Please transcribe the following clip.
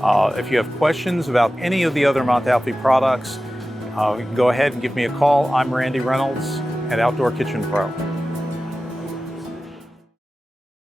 If you have questions about any of the other Mont Alpi products, go ahead and give me a call. I'm Randy Reynolds at Outdoor Kitchen Pro.